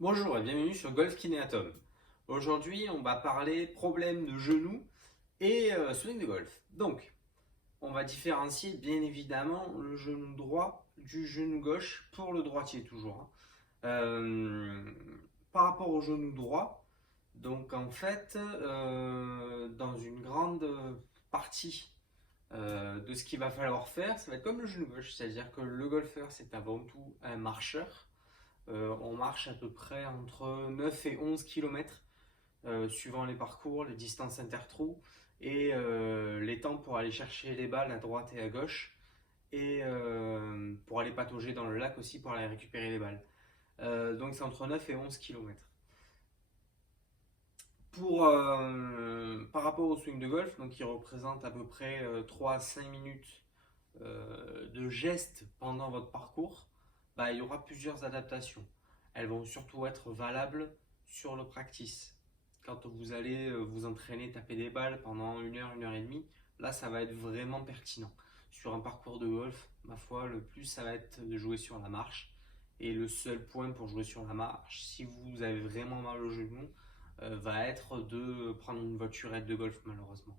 Bonjour et bienvenue sur Golf Kinéatom. Aujourd'hui, on va parler problème de genou et swing de golf. Donc, on va différencier bien évidemment le genou droit du genou gauche pour le droitier toujours, hein. Par rapport au genou droit, donc en fait, dans une grande partie de ce qu'il va falloir faire, ça va être comme le genou gauche, c'est-à-dire que le golfeur c'est avant tout un marcheur. On marche à peu près entre 9 et 11 km suivant les parcours, les distances intertrous et les temps pour aller chercher les balles à droite et à gauche et pour aller patauger dans le lac aussi pour aller récupérer les balles. Donc c'est entre 9 et 11 km. Par rapport au swing de golf, donc il représente à peu près 3 à 5 minutes de gestes pendant votre parcours, bah, il y aura plusieurs adaptations. Elles vont surtout être valables sur le practice. Quand vous allez vous entraîner, taper des balles pendant une heure et demie, là ça va être vraiment pertinent. Sur un parcours de golf, ma foi, le plus ça va être de jouer sur la marche. Et le seul point pour jouer sur la marche, si vous avez vraiment mal au genou, va être de prendre une voiturette de golf malheureusement.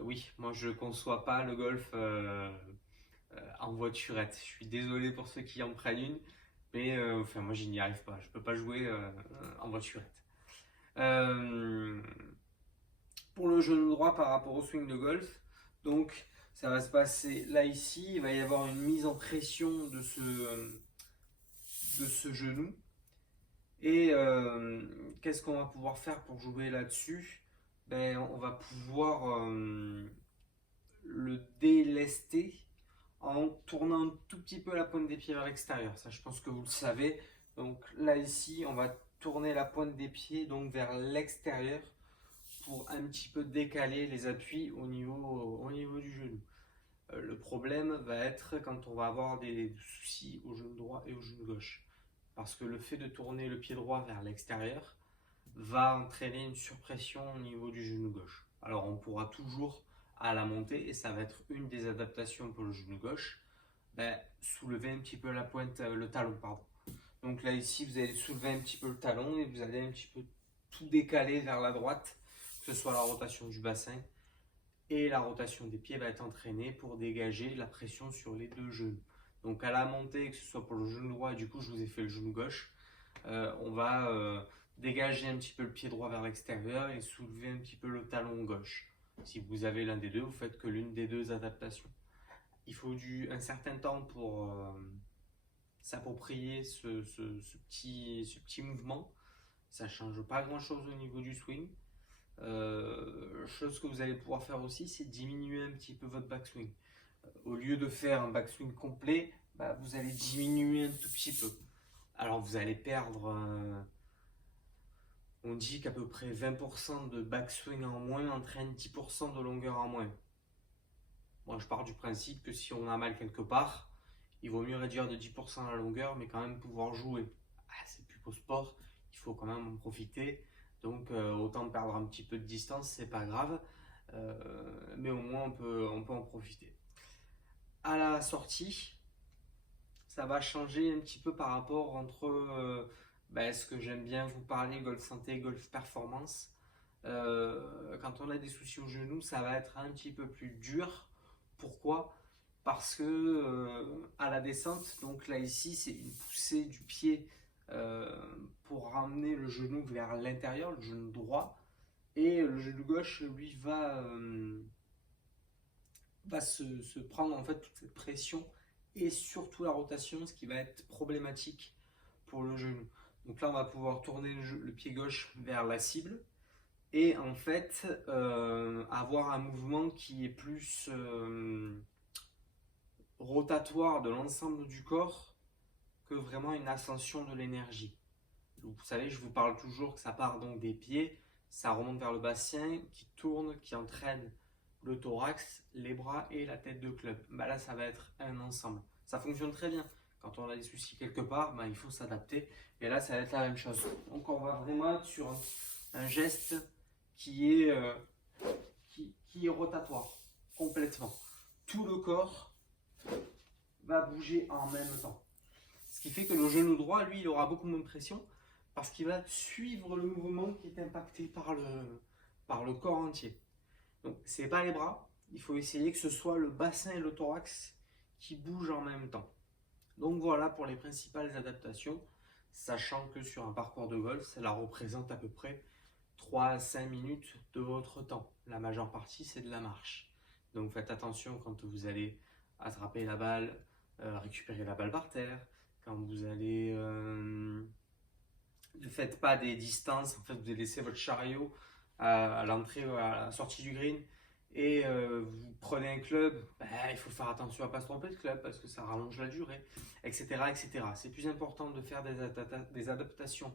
Oui, moi je conçois pas le golf en voiturette. Je suis désolé pour ceux qui en prennent une, mais enfin moi je n'y arrive pas. Je peux pas jouer en voiturette. Euh, pour le genou droit par rapport au swing de golf, donc ça va se passer là ici. Il va y avoir une mise en pression de ce genou. Et qu'est-ce qu'on va pouvoir faire pour jouer là-dessus? Ben, on va pouvoir le délester en tournant un tout petit peu la pointe des pieds vers l'extérieur. Ça, je pense que vous le savez. Donc là, ici, on va tourner la pointe des pieds donc vers l'extérieur pour un petit peu décaler les appuis au niveau du genou. Le problème va être quand on va avoir des soucis au genou droit et au genou gauche. Parce que le fait de tourner le pied droit vers l'extérieur va entraîner une surpression au niveau du genou gauche. Alors on pourra toujours à la montée, et ça va être une des adaptations pour le genou gauche, ben, soulever un petit peu la pointe, le talon, pardon. Donc là ici, vous allez soulever un petit peu le talon et vous allez un petit peu tout décaler vers la droite, que ce soit la rotation du bassin et la rotation des pieds va être entraînée pour dégager la pression sur les deux genoux. Donc à la montée, que ce soit pour le genou droit, et du coup je vous ai fait le genou gauche, on va dégager un petit peu le pied droit vers l'extérieur et soulever un petit peu le talon gauche. Si vous avez l'un des deux, vous faites que l'une des deux adaptations. Il faut un certain temps pour s'approprier ce petit mouvement. Ça ne change pas grand chose au niveau du swing. Chose que vous allez pouvoir faire aussi, c'est diminuer un petit peu votre backswing. Au lieu de faire un backswing complet, bah, vous allez diminuer un tout petit peu. Alors vous allez perdre, on dit qu'à peu près 20% de backswing en moins entraîne 10% de longueur en moins. Moi je pars du principe que si on a mal quelque part, il vaut mieux réduire de 10% la longueur, mais quand même pouvoir jouer. Ah, c'est plus qu'au sport, il faut quand même en profiter. Donc autant perdre un petit peu de distance, c'est pas grave. Mais au moins on peut en profiter. À la sortie, ça va changer un petit peu par rapport entre ce que j'aime bien vous parler, golf santé, golf performance. Quand on a des soucis au genou, ça va être un petit peu plus dur. Pourquoi? Parce que à la descente, donc là ici, c'est une poussée du pied euh, pour ramener le genou vers l'intérieur, le genou droit, et le genou gauche, lui, va se prendre en fait toute cette pression et surtout la rotation, ce qui va être problématique pour le genou. Donc là, on va pouvoir tourner le pied gauche vers la cible et en fait avoir un mouvement qui est plus rotatoire de l'ensemble du corps que vraiment une ascension de l'énergie. Vous savez, je vous parle toujours que ça part donc des pieds, ça remonte vers le bassin, qui tourne, qui entraîne le thorax, les bras et la tête de club. Bah là, ça va être un ensemble. Ça fonctionne très bien. Quand on a des soucis quelque part, bah, il faut s'adapter. Et là, ça va être la même chose. Donc, on va vraiment être sur un geste qui est, qui est rotatoire, complètement. Tout le corps va bouger en même temps. Ce qui fait que le genou droit, lui, il aura beaucoup moins de pression parce qu'il va suivre le mouvement qui est impacté par le corps entier. Donc, c'est pas les bras, il faut essayer que ce soit le bassin et le thorax qui bougent en même temps. Donc voilà pour les principales adaptations, sachant que sur un parcours de golf, cela représente à peu près 3 à 5 minutes de votre temps. La majeure partie, c'est de la marche. Donc faites attention quand vous allez attraper la balle, récupérer la balle par terre, quand vous allez... ne faites pas des distances, en fait vous laissez votre chariot à l'entrée, à la sortie du green, et vous prenez un club, ben, il faut faire attention à ne pas se tromper de club parce que ça rallonge la durée, etc. etc. C'est plus important de faire des adaptations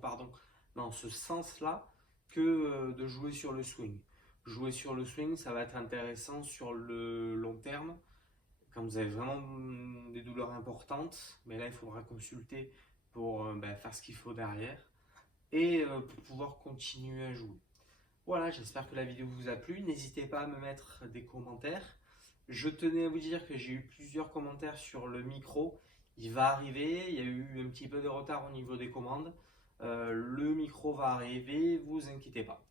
dans ce sens-là que de jouer sur le swing. Jouer sur le swing, ça va être intéressant sur le long terme, quand vous avez vraiment des douleurs importantes, mais là il faudra consulter pour faire ce qu'il faut derrière et pour pouvoir continuer à jouer. Voilà, j'espère que la vidéo vous a plu. N'hésitez pas à me mettre des commentaires. Je tenais à vous dire que j'ai eu plusieurs commentaires sur le micro. Il va arriver, il y a eu un petit peu de retard au niveau des commandes. Le micro va arriver, vous inquiétez pas.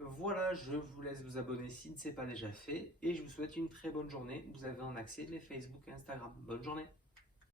Voilà, je vous laisse vous abonner si ce n'est pas déjà fait et je vous souhaite une très bonne journée. Vous avez un accès les Facebook et Instagram. Bonne journée.